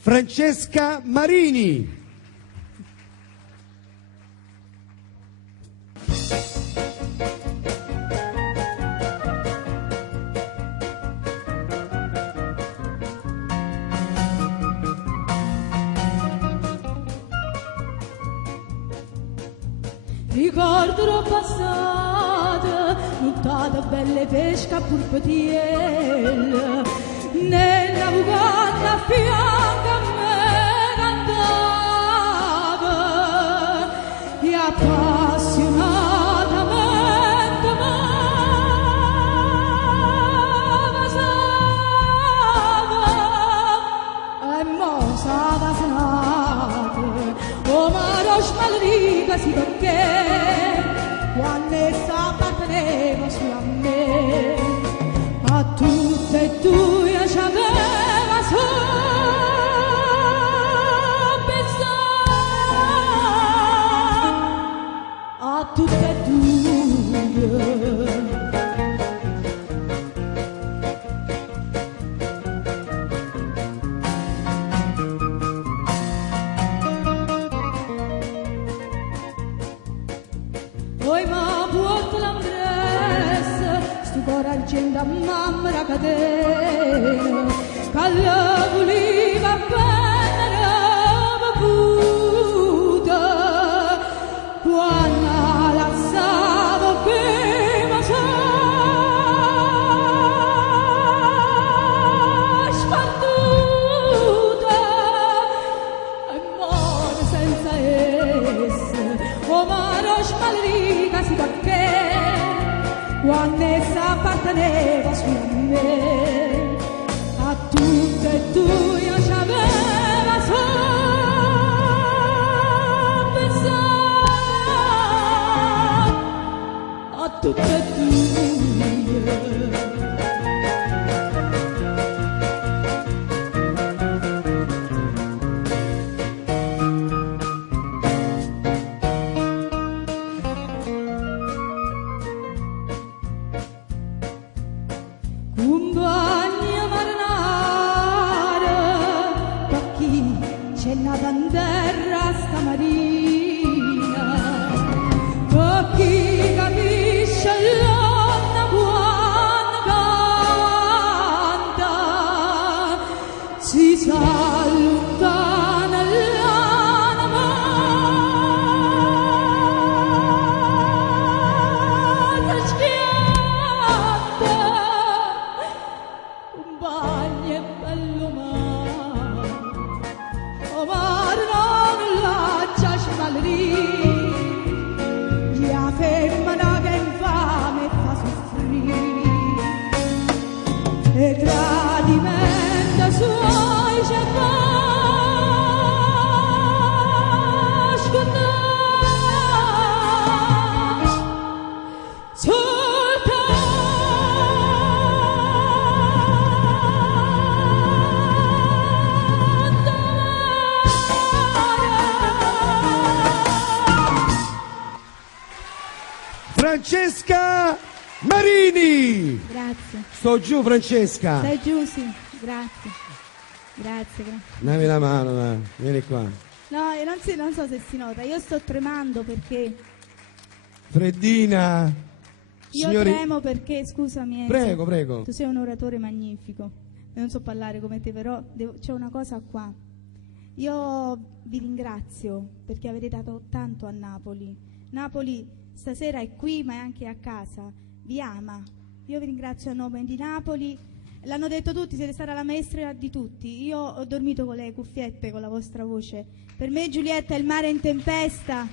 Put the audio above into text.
Francesca Marini. Ricorderò passate, nottate belle pesche a purpatiel, nella bucata a fianco a me cantava, e appassionatamente m'amava, e mo s'ava sanate, o maro smalrica si perché quando essa apparteneva su a me, a tutte e due ci aveva su pensato, a tutte e due. Poi ma porta l'Andres, stu coraggendo a mamma la catena, che la voleva bene la puta, quando la stava prima spartuta, e muore senza esse, o maro smalrica si perché quando essa apparteneva su a me, a tutte e due io ci aveva solo pensato, a tutte e due. Compagnia marinara, per chi c'è nata in terra stamattina, per chi capisce l'onna quando canta, si sa lontana l'anima, schiatta. Compagni e bello mare, o mare non lascia smalrire, la femmina che infame fa soffrire, e tradimento suoi c'è fa scordare. Francesca Marini. Grazie. Sto giù, Francesca. Stai giù, sì. Grazie. Grazie. Dammi la mano, dai. Vieni qua. No, io non so se si nota, io sto tremando perché... Freddina. Io Signori... tremo perché, scusami, Prego, prego. tu sei un oratore magnifico. Io non so parlare come te, però c'è una cosa qua. Io vi ringrazio perché avete dato tanto a Napoli. Napoli stasera è qui, ma è anche a casa. Vi ama. Io vi ringrazio a nome di Napoli. L'hanno detto tutti, siete stata la maestra di tutti. Io ho dormito con le cuffiette, con la vostra voce. Per me Giulietta è il mare in tempesta.